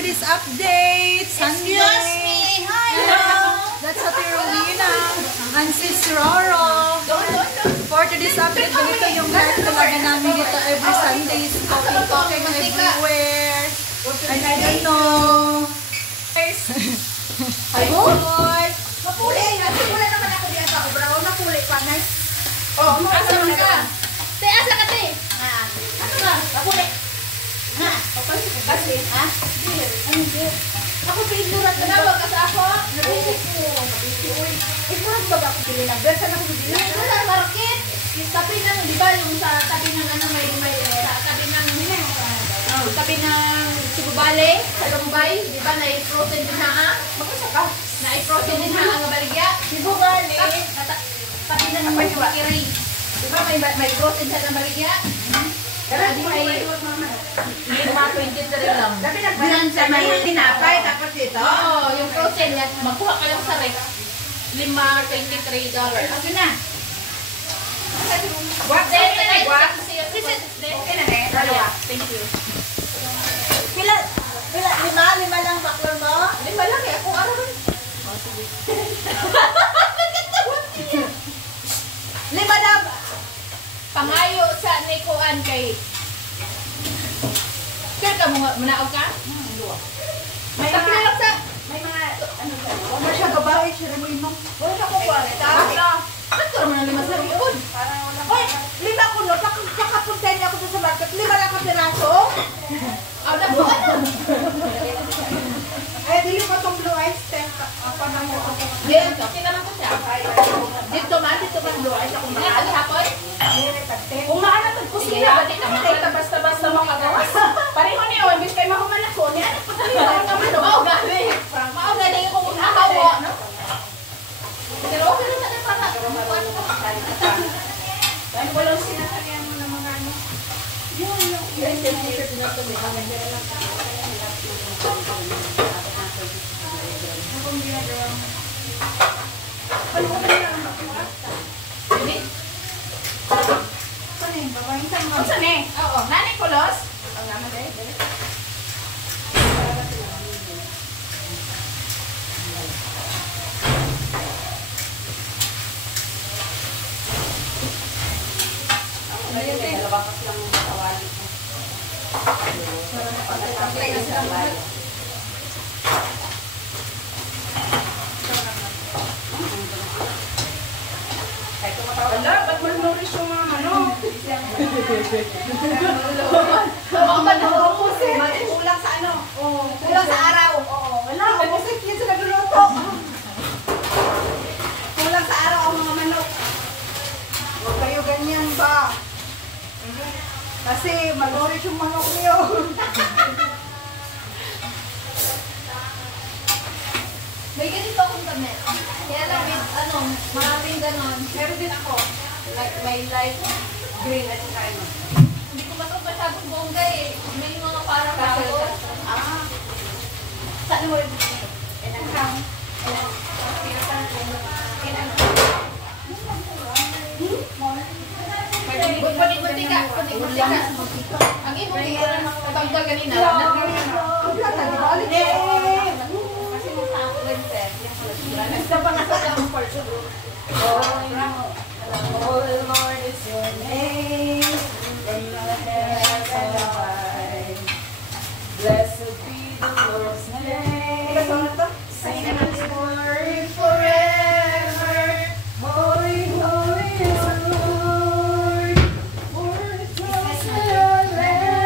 today's update. Sunday. Excuse me. Hello. That's Ate Rolina and Sis Roro. For today's update, ganito yung life talaga namin dito every Sunday. Talking everywhere. And I don't know. Hi, boy. Mapuli. Wala naman ako diyan sa obra. Mapuli pa, nice. Oh, asa man ka? Te, asa ka, te? Ano ba? Mapuli. Ha? Kasi, ha? Ano ba? Ako sa ignorant na ba ka sa ako? Nabili ko. Ignorant ba ako pili na? Bersa na ako pili na. Ito sa market. Tabi ng, di ba, yung sa tabi ng ano, may tabi ng Sibubale, sa Lumbay, di ba, na-frozen din ha? Magkasa ka? Na-frozen din ha, ang baligya? Sibubale. Tabi ng Makiri. Di ba, may frozen sa ng baligya? Pero di may mga 23 lang. Diyan sa may tinapay, tapos ito? Oo, yung frozen yan, magkuha ka lang sa rek. $5, $23. Okay na. What? What? Thank you. Pila, lima lang baklor mo? Lima lang eh, kung ano rin. Oh, sige. Lima na ba? Pangayo sa Nikuan kay... Kaya ka manaog ka? May mga... May mga... Ano ka? Wala siya gabae, siya rin mo inom. Wala siya kukuha. Ba't ka naman na lima sa riyon? Hoy, lima ko no, kakapunta niya ako sa market, lima lang ka piraso. Ano po, ano? Ay, dili ko itong blue eyes, apa na mo ako. Dito, kinaman ko siya. Dito man blue eyes akong mga. Ano hapon? Kung maana ito, kusina ba dito? Basta-basta makagawas. Pareho niyo, imbis kayo mahumanak ko, niya, ano pa tayo naman? Maugali. Maugali yung kung nakawa. Pero okay lang natin para. Dahil walang sinasalihan mo ng mga ano. Yung t-shirt na ito. Anong ginagawa mo? Ano mo na lang makuha? Hindi? Saan eh? Babayin ka mo. Saan eh? Oo. Nanay Kulos? Ang naman eh. Bakas lang ang tawali ko. Wala, ba't mag-nourish yung mga ano? Kulang sa ano? Kulang sa araw. Wala, opposite yun sa nagluluto. Kulang sa araw ang mga manok. Huwag kayo ganyan ba? Kasi mag-nourish yung manok niyo. May ganito akong damit. Kaya lang, ano, maraming ganon. Meron din ako. Like, may light green at saka ano. Hindi ko matong masyadong bongga eh. May mga parang bago. Saan mo rin? Enanghang. Punik-punik ka. Ang ibong tanggal kanina. Kasi nasa-upload eh. Nasa pangasal ang part of it. Oh Lord is your name. From the heavens above. Blessed be the Lord's name. Sing His word forever. Holy, holy is the Lord. Word flows in your land.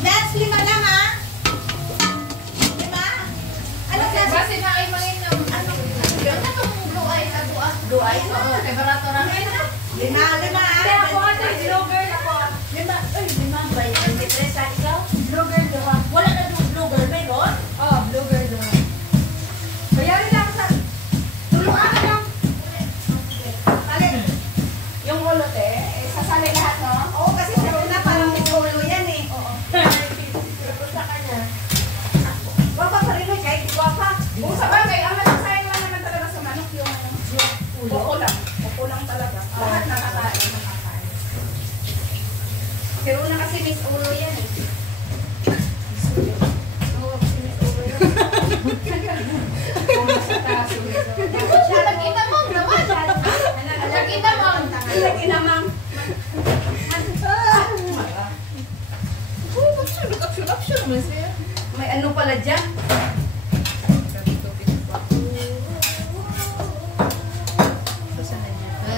That's 5 lang ha? 5? Ano kasi? Basi na ay mga inom. Ano? Ano itong blue eyes? Blue eyes? Oo, kay Barato lang. 5 ha? Kaya ako ate, blue girl ako. 5? Ay, 5 ba? 23 sa ikaw? Blue girl doon. Wala na doon blue girl. Meron? Oh, blue girl doon. Bayarin lang sa... Tulungan ka lang. Palit. Yung ulot sasali lahat, no? Oo, kasi sa una parang titulo yan eh. Oo. Sa kanya. Wapa pa rin eh, kahit wapa. Kung sa bagay, ang masasayang lang naman talaga sa manok yung ulo. Upo lang talaga. Lahat nakakain.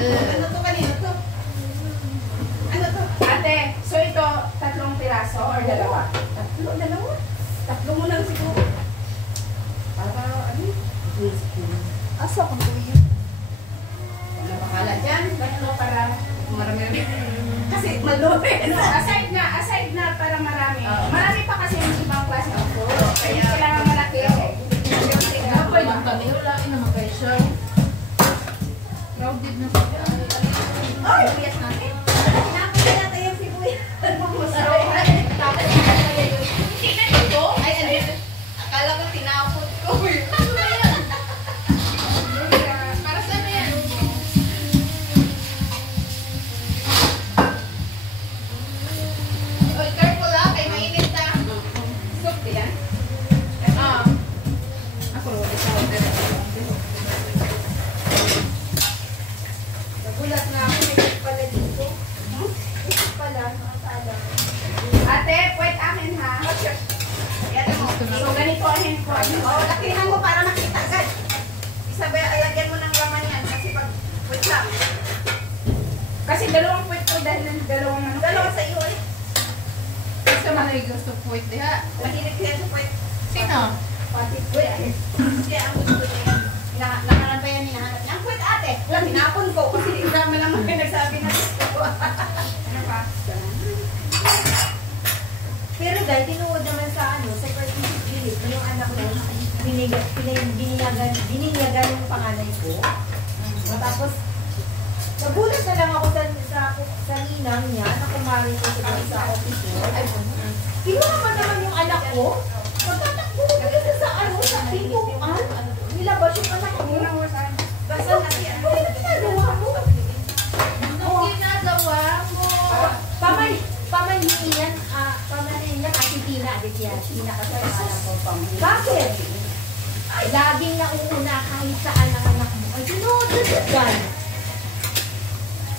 Ano to kanina to? Ano to? Ate, so ito, 3 piraso or dalawa? Dalawa. 3 mo lang siguro. Para ano? Asa kung tuyo? Wala bakala dyan. Tatlo para marami. Kasi malumi. Aside na para marami. Marami pa kasi yung ibang klase ng puro. Kaya kailangan malaki. Dapat yung kami, wala naman kayo siya. Crowded na siya. Ay! Sibuyas natin. Tinapin natin yung sibuyas. Tapos hindi na ito. Ay, ano yun? Akala ko tinapot ko. Ano na yan? Para saan na yan? Oy, careful ha. Kay mainit na. Soup yan? Ako, wala siya. Nagulat na ako. May soup pala dito. May soup pala. Nakasala. Ate, puwet akin ha. Yan mo. So, ganito ang hempon. Oo, lakihan mo para makita agad. Isabel, alagyan mo ng laman yan. Kasi pag puwet lang. Kasi dalawang puwet ko dahil ng dalawang ano. Dalawa sa iyo eh. Gusto man ay gusto po ito ha. Mahilig siya sa puwet. Sino? Pati puwet. Kasi ang gusto niya. Nakaran pa yan, hinahanap niya. Ang puwet ate. Wala, hinapon ko. Kasi drama naman yung nagsabi na gusto ko. Ano pa? Pero dahil tinuod naman sa sa Perkins Philip, yung anak ko bininyagan yung panganay ko. Tapos, nagulat na lang ako sa ninang niya, na kumari ko sa office mo. Kinuha pa naman yung anak ko. Magtatakbo ko sa sa pintuan. Nilabas yung anak ko. Basta kasi ano. Ano yung ginagawa mo? Anong ginagawa mo? Pamaniyan kasi Tina, Tina kasi alam ko pamaniyan. Bakit? Ay, laging nauuna kahit saan ang anak mo. Ay, tinudod yan.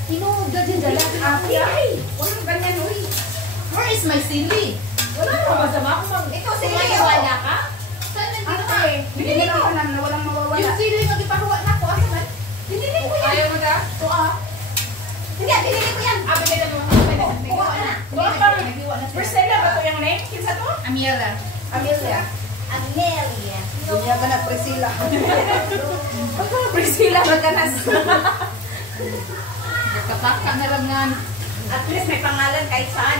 Tinudod yun dala. Ay! Walang ganyan, uy. Where is my sili? Wala na masama kung Ito, sige. wala ka? Saan Ano nandito? eh? Binili ko alam na walang mawawala. Yung sili yung ipakuha na ako. Asa man? Binili ko yan. Ayaw mo na? Ito Hindi, binili ko yan. Binili mo. Kuha ka na. Marcela ba ito yung name? Kinsa to? Amiela. Amelia. Amelia. Dunya ba na Priscilla? Priscilla Maganas. Kapaka na lang nga. At least may pangalan kahit saan.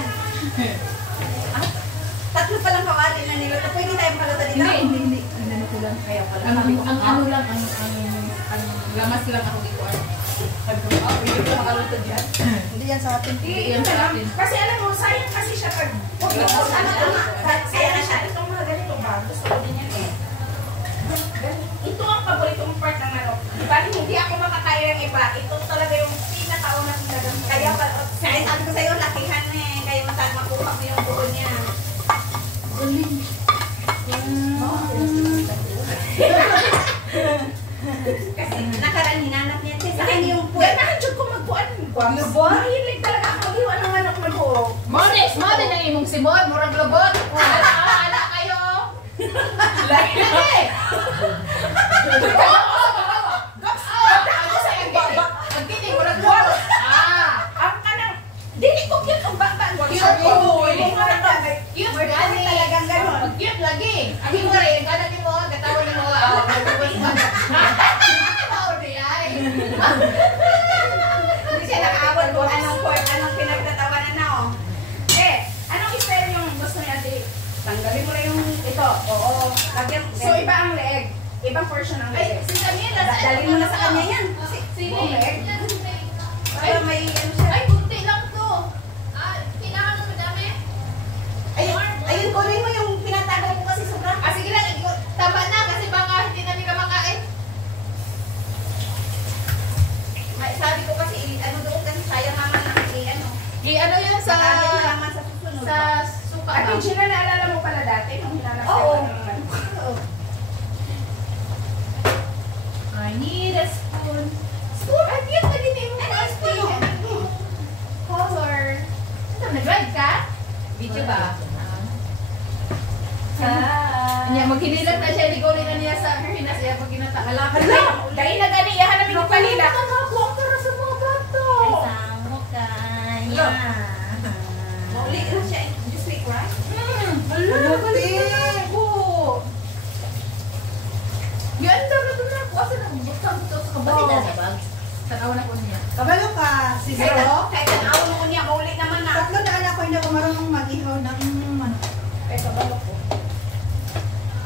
Tatlo palang kawali na niluto. Pwede tayong paluto dito? Hindi. Ano ko lang. Kaya pala. Ang ano lang, ang lamas lang ako dito. Pwede ko makaluto dyan. Hindi yan sa atin. Hindi yan sa atin. Kasi alam mo, sayang kasi siya pag... Kaya na siya. Itong mga ganito ba? Gusto ko din yan eh. Ito ang paboritong part ng manok. Bali, hindi ako makakaya ng iba. Ito talaga yung pinakauna kong dagang. Kaya sabi ko sa'yo, lakihan na eh. Kaya makuha mo yung buo niya. Kasi nakaraan hinanap niya. Sa akin yung puwet. Ganahan ko magpuan. Mahilig talaga ako mag-iwan ng manok mag-uog. Mones na imong simod, murag lobot. Ala kayo. Lagi. Ang kanang, dili ko cute ang bangbang. Cute gani talagang gano'n. Cute lagi. Ang mo rin, kada ni mo, katawan ni mo. Hindi siya nakaawal kung anong pinagtatawanan na oh. Anong style yung gusto niya? Tanggalin mo na yung ito. Oo. So iba ang leeg. Ibang portion ng leeg. Si Camila, Dalhin mo na sa kanya yan. Sili. Para may ano siya. Ay, kunti lang to. Kailangan mo madami? Ayun, kunin mo yung pinatagal ko kasi sobrang. Sige lang, tama na kasi baka hindi namin kamakain. Sabi ko kasi, ano doon kasi sayang naman ang ano. Ano yan sa... Nakagin na naman sa susunod. Sa suka. At yung Gina, naalala mo pala dati nung hinanap Oo. Oo. I need a spoon. Spoon? Ay, yun na din yung spoon? Color. Ito, nag-ride ka? Video ba? Niya, maghinilang na siya. Ligolin na niya sa Herhinas. Iya, pag ginata. Hala, dahil na gani, yahanapin ko kanila. Ako, ang tara sa mga Uli na siya this week, right? Oo. Ganda na doon ako. Asa na butang sa kabaw. Tanaw na ko niya. Kabalo ka, siguro. Kahit tanaw mo niya, mauli naman na. Tatlo na anak ko hindi ako marunong mag-ihaw ng manok. Ay, kabalo ko.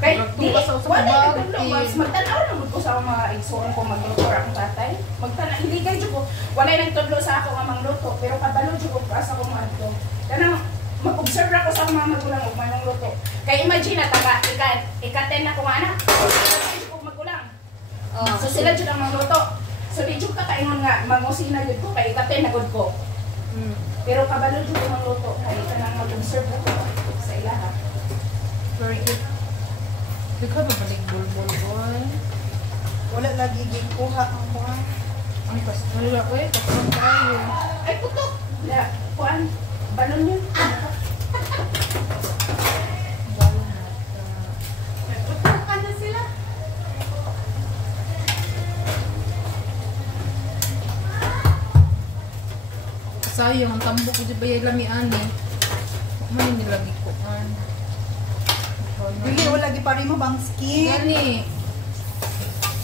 Kahit di, wala yung tulong. Magtanaw naman ko sa mga igsoon ko magluto akong tatay. Magtanaw, hindi kayo ko. Wala yung nagtudlo sa ako nga mangluto. Pero kabalo dyan ko asa ko magluto. Kaya mag-observe ako sa mga magulang o manong luto. Kaya imagine na, ika-10 na ko nga anak. Sila ko magulang. So sila dyan ang magluto. So di dyan kakaingon nga, mangusina dyan ko, kaya ika-10 na good ko. Pero kabalo dyan ko magluto. Kaya ika nang mag-observe ako sa ilaha. Very good. Ikaw ba balik bulbul? Wala lagi gikuha ang mga. Ang pas. Wala ko eh. Kapag tayo. Ay, putok! Wala, kuan. Balon yun. Putokan na sila. Sayang, ang tambok ko di ba yung lamian eh. May nilagi ko kan. Dili wala gi pari mo bang skin. Gani.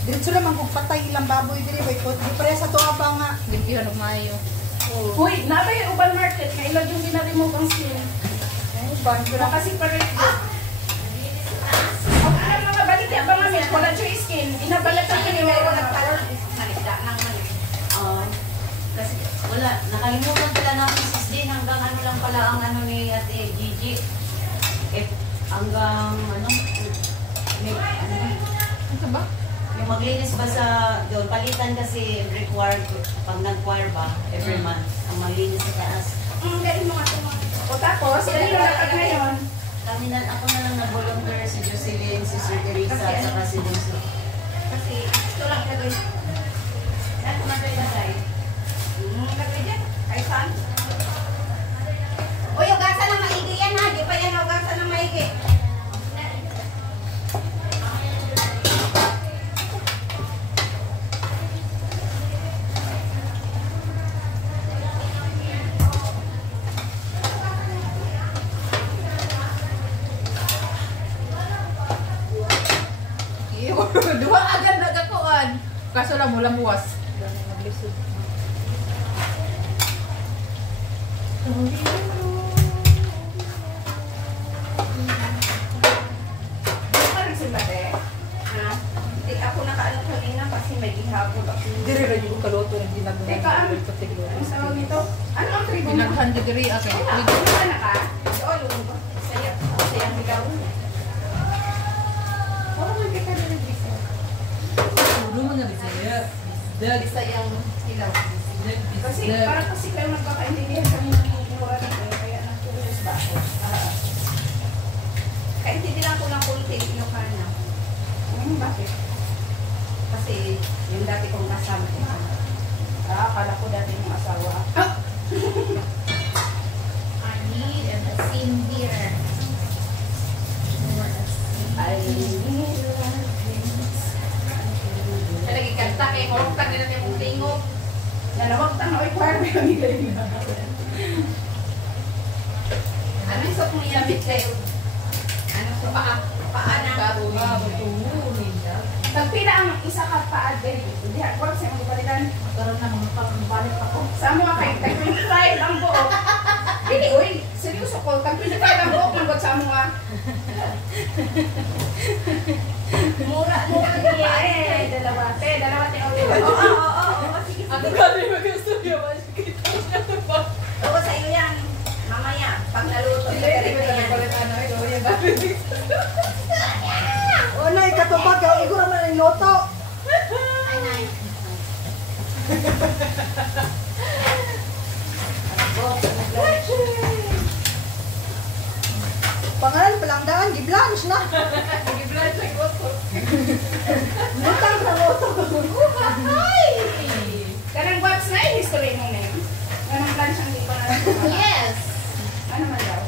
Diretso lang kung patay ilang baboy diri wait ko. Di pare sa tuwa pa nga. Limpihan og mayo. Uy, nabay yung uban market. Kailan yung ginaremove ang skin? Ay, ban ko Wala kasi pa rin. Ang mga baligya ba nga miss, wala siya skin. Inabalat ang kanilang nagkaroon. Naligda ng mali. Kasi wala, nakalimutan pala namin sis din hanggang ano lang pala ang ano ni Ate Gigi. Hanggang ano, Ano ba? yung maglinis ba sa doon, palitan kasi required pag nag-choir ba, every month, ang maglinis sa taas. Galing mga ito. O tapos, yan yung lakad ngayon. Kami na, ako na lang nag-volunteer, si Jocelyn, si Sir Teresa, at saka si Lucy. Kasi ito lang gagawin. Saan ko maglalagay? Gagawin dyan. Kay San. Uy, ugasan ng maigi yan ha. Di pa yan ugasan ng maigi. Dua agad na kakuan. Kaso lang mula buwas. Naglisod. Ano pa rin si Mate? Ha? Hindi ako nakaano kanina kasi may ihapon ako. Diri ra yung kaluto ng ginagawa. Teka, ang sarap nito. Ano ang tribo mo? Pinaghan diri ako. Ano na ka? Oo, lumo ba? Sayang higaw. Oo, hindi ka rin bisa. Puro mga bisaya. Sayang higaw. Kasi parang kasi kayo magkakaintindihan kami ng mura nito. Kaya nagtulis ba ako? Kaintindihan ko ng kunti Ilocana. Bakit? Kasi yung dati kong kasama. Akala ko dati yung asawa. I need a scene here. Ay, Talagi kanta kay Korokta nila tayo mong tingog. nalawag tang oy choir may kami galing na. Ano yung sok mong yamit kayo? Ano sa paa? Paa na. Tagpila ang isa ka pa advent. Hindi ako sa mga balikan. Karon na mga pambalik ako. Sa mga kay 25 ang buo. Dili oy, seryoso ko, tag 25 ang buo kung sa mga. Mura niya eh, dalawa te Oo. Sige. Ano kami mag-studio ba? Kita niya ba? Oo, sa iyo yan. Mamaya, pag naluto, Hindi ko na nagpalit ano. Ito yung gamit. O na ikatubag ka igura man ang loto. Ay, nay. Pangalan palang daan gi-blanch na. Nag-blanch like water. Lutang sa loto. Kanang webs na yung history mo ngayon. Kanang lunch ang di pa na. Yes. Ano man daw?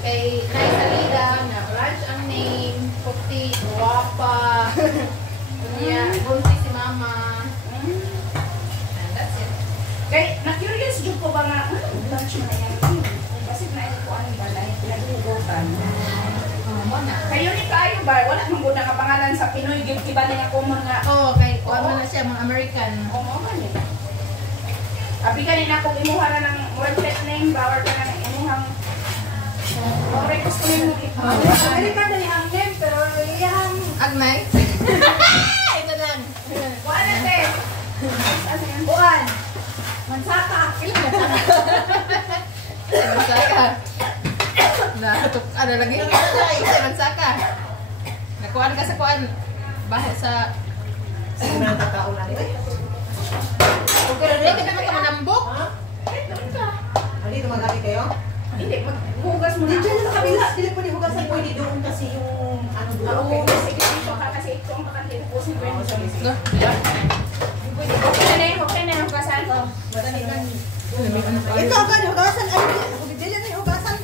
Kay Nay Salida na branch ang name, puti, guwapa. Yeah, buntis si mama. And that's it. Kay, na-curious dyan ko ba nga, lunch mo na yan? Kasi na ito ko Kayo ni kayo ba? Wala mong guna nga pangalan sa Pinoy. Iba na nga common nga. Oo, kay ano na siya, mga American. Oo, man eh. Abi kanina kung imuha na ng website name, bawal ka na ng imuhang request ko name mo. American na yung name, pero yung... Agnay? Ito lang. Wala te. Buwan. Mansaka. Ilan mansaka? Ano lagi? Mansaka. Nakuhaan ka sa kuhaan. Bahay sa... Okay, ka naman ka manambok. Dito magabi kayo? Hindi, maghugas mo na. Dito na sa kabila. Dili po ni hugasan po. Pwede doon kasi yung ano Oo, doon. sige, dito ka kasi ito ang kakantino po si Gwen. No? Okay na yun, okay na yung hugasan. Ito ka ni hugasan. Ay, dili na yung hugasan.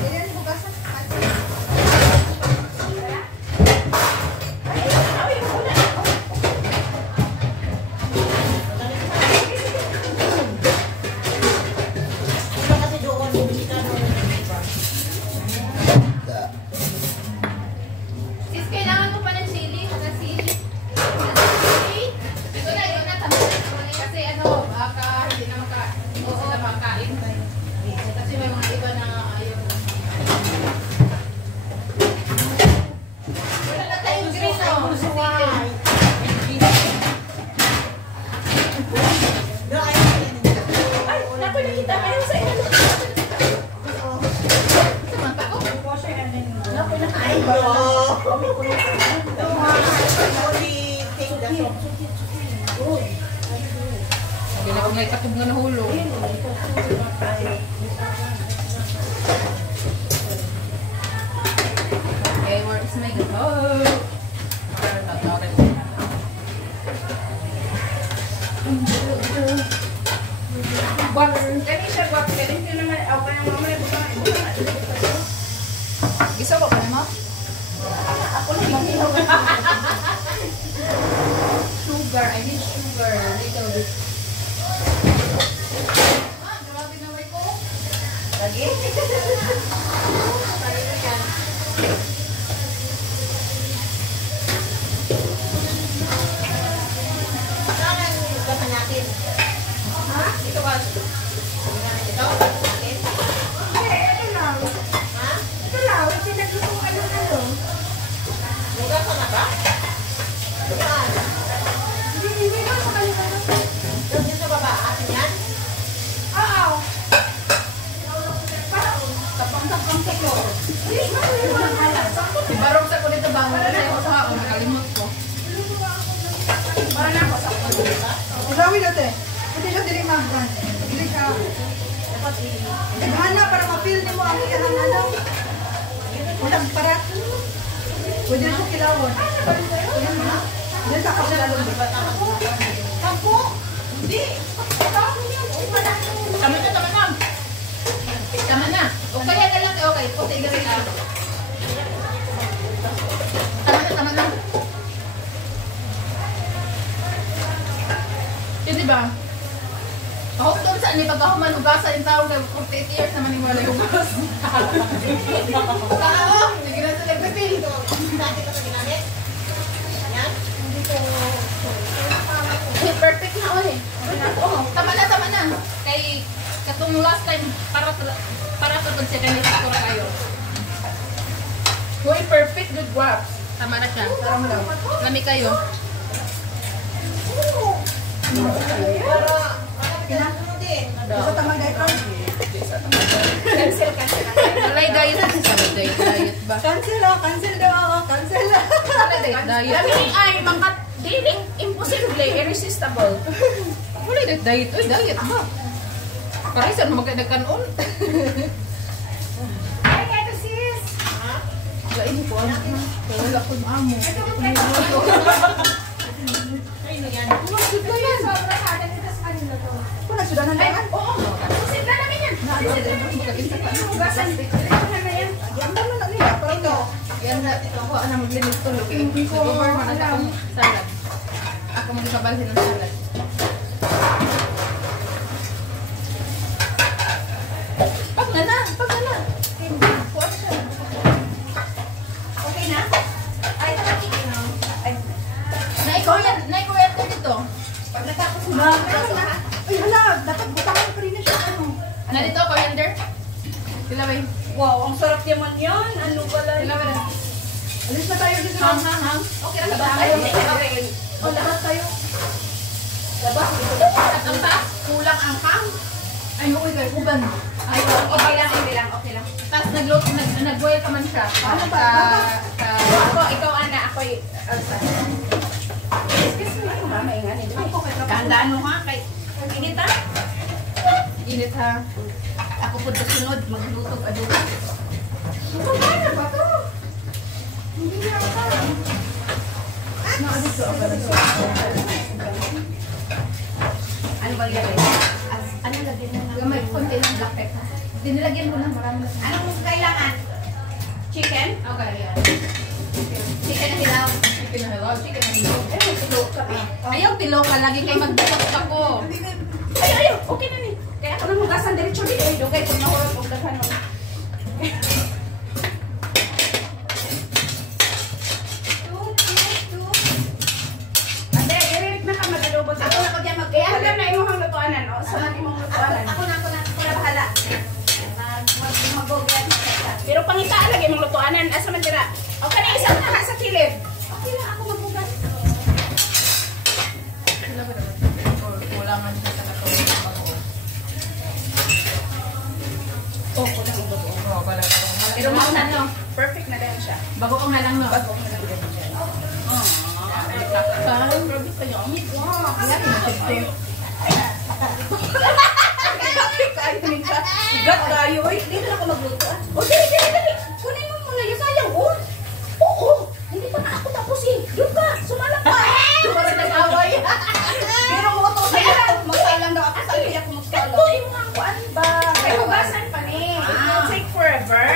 Dili na yung hugasan. Iba kasi doon bumita doon. Sis, kailangan ko pa ng sili. Sili. Ito na. Kasi ano, baka hindi na sila makain. Kasi may mga iba na ayaw. Wala na tayong green, no? Ay, naku, nakita kayo sa inyo. Samanta ko. Naku, Ay, no. Only thing that's Hindi na ko may katog nga nahulog. Okay, where is my go? Buwag, kani siya buwag, kani siya naman, ako pa yung mamaya, Giso ko pa mo? ako na yung hilaw. Sugar, I need sugar. Little bit. Grabe na may ko. lagi. Saan ang gasa natin? Ha? Ito ba? Ito? Natin? Ito lang. Ha? Ito lang. Pinagluto ano. Lugasan na ba? Saan? Hindi ka sa kanila. Doon din sa baba. Atin yan? Oo. Tapang-tapang sa ko. Barong sa ko dito ba? Kasi ako sa ako, nakalimot ko. Para na ako sa Ilawi natin. Hindi siya dili magdan. Dili siya. Gana para ma-feel ni mo ang iyang ano. Walang para. Pwede na siya kilawon. Dili sa kapilalon. Ako? Hindi. Tama na, tama na. Tama na. O kaya na lang, okay. Puti ka rin. Tama na, tama na. Yun diba? Ako doon sa ni pagkahuman hugasan yung tao kay 48 years naman yung wala yung hugas. Tao, hindi na sila nagpipil. Dati ka sa ginamit? Yan? Perfect na oy. Tama na. Kay katong last time para sa good siya kanila sa kayo. Uy, perfect, good work. Tama na siya. Lami kayo. Para ano din? Sa tamang diaper. Cancel. Walay diet kasi sabi diet ba? Cancel oh, cancel daw. Cancel. Walay diet. Kami ay mga daily impossible, irresistible. Walay diet. Uy, diet ba? Parang saan mo magkadagkanon? Ay, eto sis. Lain ko ano. Wala ko amo. Ay, no yan. Ito yan, sobrang kada nito sa kanila to. Kung nagsudan na naman. Oo, susit na namin yan. Susit na namin yan. Hugasan. Ito na yan. Ang dami na nila. Pero ito. Yan na. Ako ang maglinis to. Hindi ko man akong salad. Ako magkabalhin ng salad. Pag na na. Okay Naikuwerte dito. Pag natapos mo, Ay, hala, dapat butangan pa rin na siya. Ano? Dito, coriander. Sila ba yun? wow, ang sarap naman yan. Ano pala? Sila ba yun? Alis na tayo dito. Hang. Okay na ba? Okay. O, lahat tayo. Labas. At ang taas. Kulang ang hang. Ay, okay kayo. Ugan. Ay, okay lang. Tapos nag-boil pa man siya. Paano ba? Ikaw, Ana, ako'y Elsa. Excuse me, mama, ingani. Tandaan mo ha, kay init ha? Init ha. Ako po sunod, magluto adobo. Paano ba ito? Hindi na ako. Ano ba lagyan? Ano lagyan mo na? Gamay, konti ng black pepper. Dinilagyan mo lang marami. Anong kailangan? Chicken? Okay, yan. Chicken na hilaw. Chicken na hello. Chicken na hello. Tulo ka pa. Ayaw, tilo ka. Lagi kayo mag-bukok ako. Ayaw, okay na ni. Kaya ako nang hugasan diretso dito. Ay, dugay kung nahurot o daghan mo. Ate, direct na ka mag-adobo sa ako. Ako diyan mag-kaya. Alam na imong lutuanan, o? Saan imong lutuanan? Ako na bahala. Mag-go-get. Pero pangitaan lagi imong lutuanan. Asa man tira? Okay na, isang taha sa kilid. Okay lang, ako mag-ugas. Sila ba naman? Or wala man siya sa katulong ng bago. Oh, kulang ang bago. Oo, wala. Pero mauna no, perfect na din siya. Bago ko na lang, no? Bago na lang din siya. Grabe kayo. Wow. Wala rin na siya. Igat tayo, oy. Dito na ako magluto, ah. O, dali. Kunin mo muna yung sayang, oh. Oo. Hindi pa na ako tapos, eh. Doon ka, sumalang ka. Doon ka nag-away. Pero mo to, kaya magsalang daw ako sa kaya ako magsalang. Ito yung mga kuan ba? Kaya hugasan pa ni. It will take forever.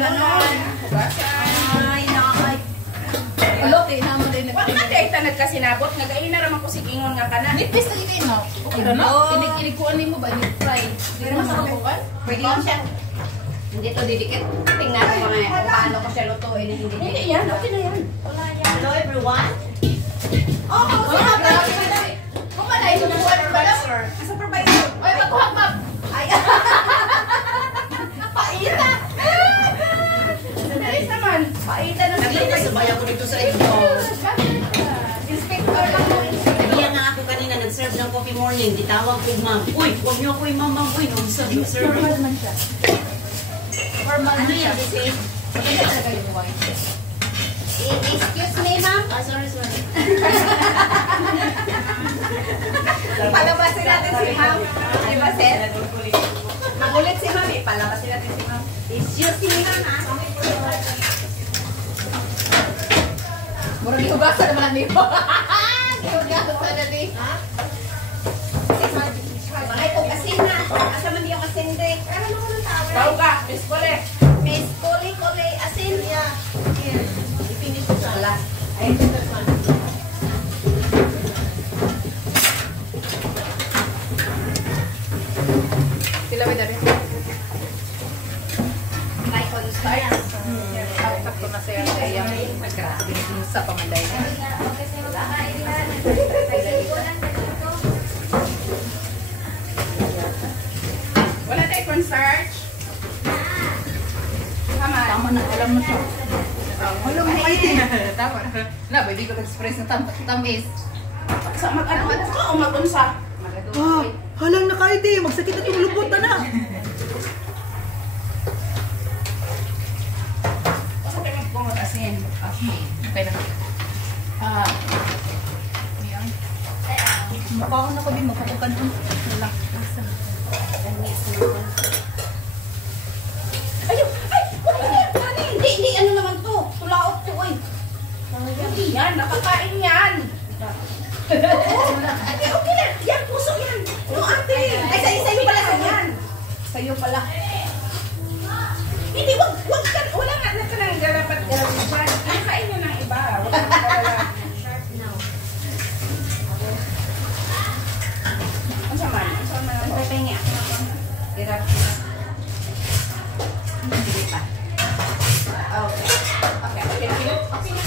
Ganon. Hugasan. Ay, nakakay. Hello, naman din. Wag na kaya tanag ka sinabot. Nag-aina naman ko si Gingon nga ka na. Nipis lagi kayo, no? Okay na, no? Kinig-kinikuan mo ba? Nip-fry. Hindi naman sa kabukan? Pwede lang siya. Hindi to didikit. Tingnan ko mga kung paano ko siya lutuin. Hindi yan. Okay na yan. Hello everyone. Oh, grabe. Kumalay mo ng supervisor. Supervisor. Oy, magkuhak, ma'am! Ay. Paita. Dali naman. Paita na Sabay ako dito sa inyo. Inspector lang mo. Yan na ako kanina, nag-serve ng coffee morning. Ditawag ko ma'am. Uy, huwag niyo ako yung ma'am. Uy, nag-serve. Formal man siya. Formal Ano man siya. yan, Sisi? Maganda talaga yung wine. Excuse me, ma'am. Sorry. Palabasin natin si ma'am. Di ba, sir? Magulit si ma'am eh. Palabasin natin si ma'am. Excuse me, ma'am, ha? Murang ihugasan naman niyo. Ihugasan na ni. Bakit ko kasi na? Asa man yung asin, Dek? Ano mo ng tawag? Tawag ka, Miss Kole. Miss Kole, asin. Yeah. Here. I-finish ko sa last. Ay, ito naman. Sila ba dari? May on-start. Sakto na siya sa iyang nagkrabi sa pamanday niya. Wala tayo cornstarch. Tama. Na, alam mo siya. Alam mo kayo din. Tama na. Pwede ko express ng tamis. Sa mag-ano ka o mag-unsa? Ah, halang na kayo di. Magsakit at yung lupot na na. Basta tayo mag-bungot asin. Okay na. Yan. Mukha na ko din. Magkatukan ko. Wala. Ayun! Ay! Kani! Hindi, ano naman to? Tulaot to, oy. Hindi yan, nakakain yan. Ate, okay na. Yan, puso yan. No, ate. Ay, sa'yo pala yan. Sa'yo pala. Hindi, wag ka. Wala nga na ka nang dapat gawin dyan. Nakain nyo ng iba. Wag ka nang kalala. Ang saman. Ang pepenge. Hirap. Hindi pa. Okay. Okay. Okay. Okay.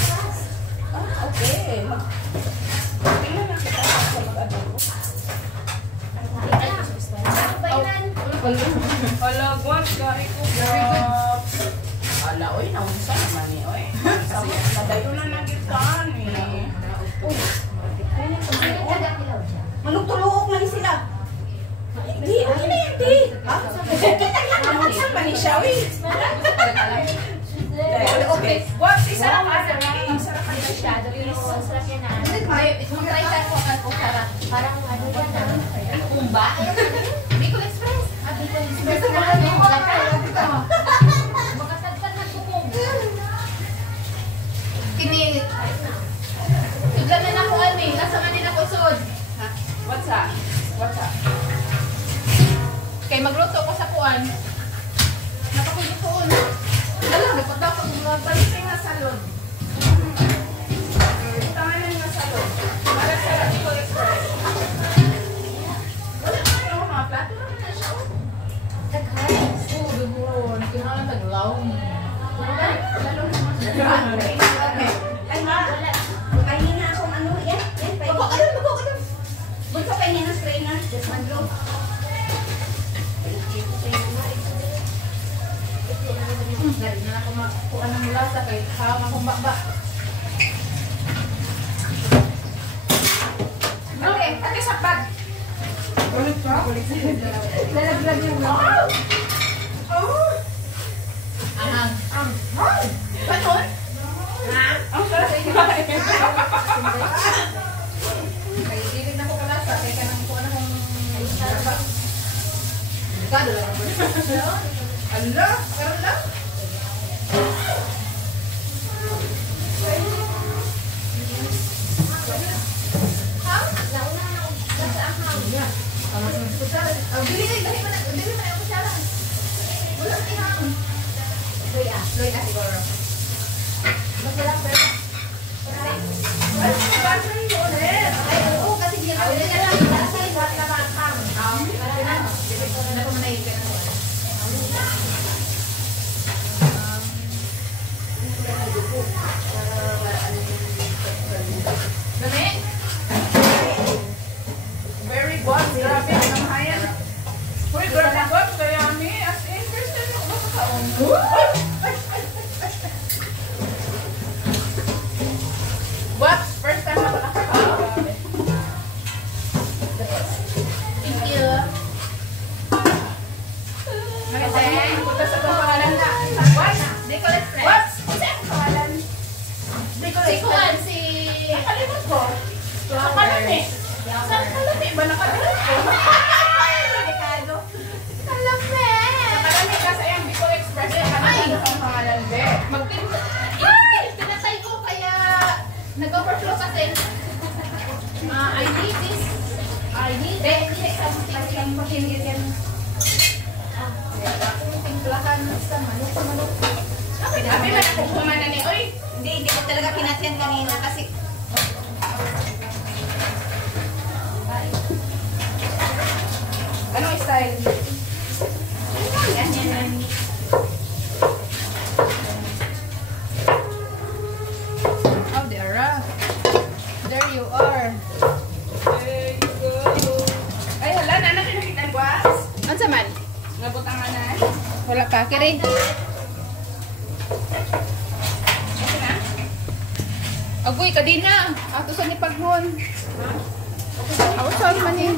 Nadayo na ng gitan eh. Malugtuluok man sila. Hindi, okay na yan, di. Ha? Saan ba ni siya, uy? Okay. What? Isa lang ka sa rin. Isa lang ka na siya. Mag-try tayo kung ano sarap. Parang ano ba na? Kumba? Bicol Express. Bicol Express na ano? Makatagpan na kupong. Kini. Tudlan na na ko ani. Nasa manin ako sud. What's that? What's that? Kay magluto ko sa kuan. Nakapaglutoon. Dala, nagpadaw ko mga Balik nga salon. Tangan nga salon. Para sa Bicol Express. Wala ka yung mga plato naman na siya. Oo, dugon. Kinalang taglaw. Lalo naman sa Okay. Ay ma, kainin na akong ano, yan. Bako ka dun, bako ka dun. Bunso kainin na spray na. Just one drop. Dari na ako makuha ng lasa kay hawak akong bakba. Okay, pati sa bag. Ulit ka? Lalaglag yung Oh! Oh! ahang. Ganon? Ha? Ang sarap sa inyo. Kay dilig na ko kalasa kay kanang kuha na kong bakba. Delikado lang ako. Ala, karoon lang. Dili mo na yung kutsara. Wala sa tinang. Loy siguro. Basta lang pero. Ay, basta yun ulit. Ay, oo, kasi hindi na. Dili na lang. Kasi wala na bang. Dili ko na ko na ikan. Dami? Very good. Grabe, ang hayan. Uy, grabe good. Kaya ni, as in, first time ako makakaon. What? First time ako nakakaon. Grabe. Thank you. Maganda. Punta sa itong pangalan na. What? Bicol Express. What? Kasi ang pangalan? Bicol Si Express. Juan, si... Nakalimot ko. Sa kalami. Sa kalami ba nakalimot ko? Delikado. Kalame! Sa kalami kasi ang Bicol Express. Ay! Ang pangalan, be. Magpinta. Ay! Pinatay ko kaya nag-overflow kasi. I need this. I need something. Pakinggan yan. Timplahan sa manok. Abi man ako kumana ni, oy. Hindi ko talaga kinatyan kanina kasi Anong style? yan. Oh, there are. There you are. There you go. Ay, hala, na nakikitan ko, as. Ano sa man? Nabutang nga na. Wala pa. Kiri. Okay na? Agoy, kadina. Ato sa ni paghon. Awasan man eh.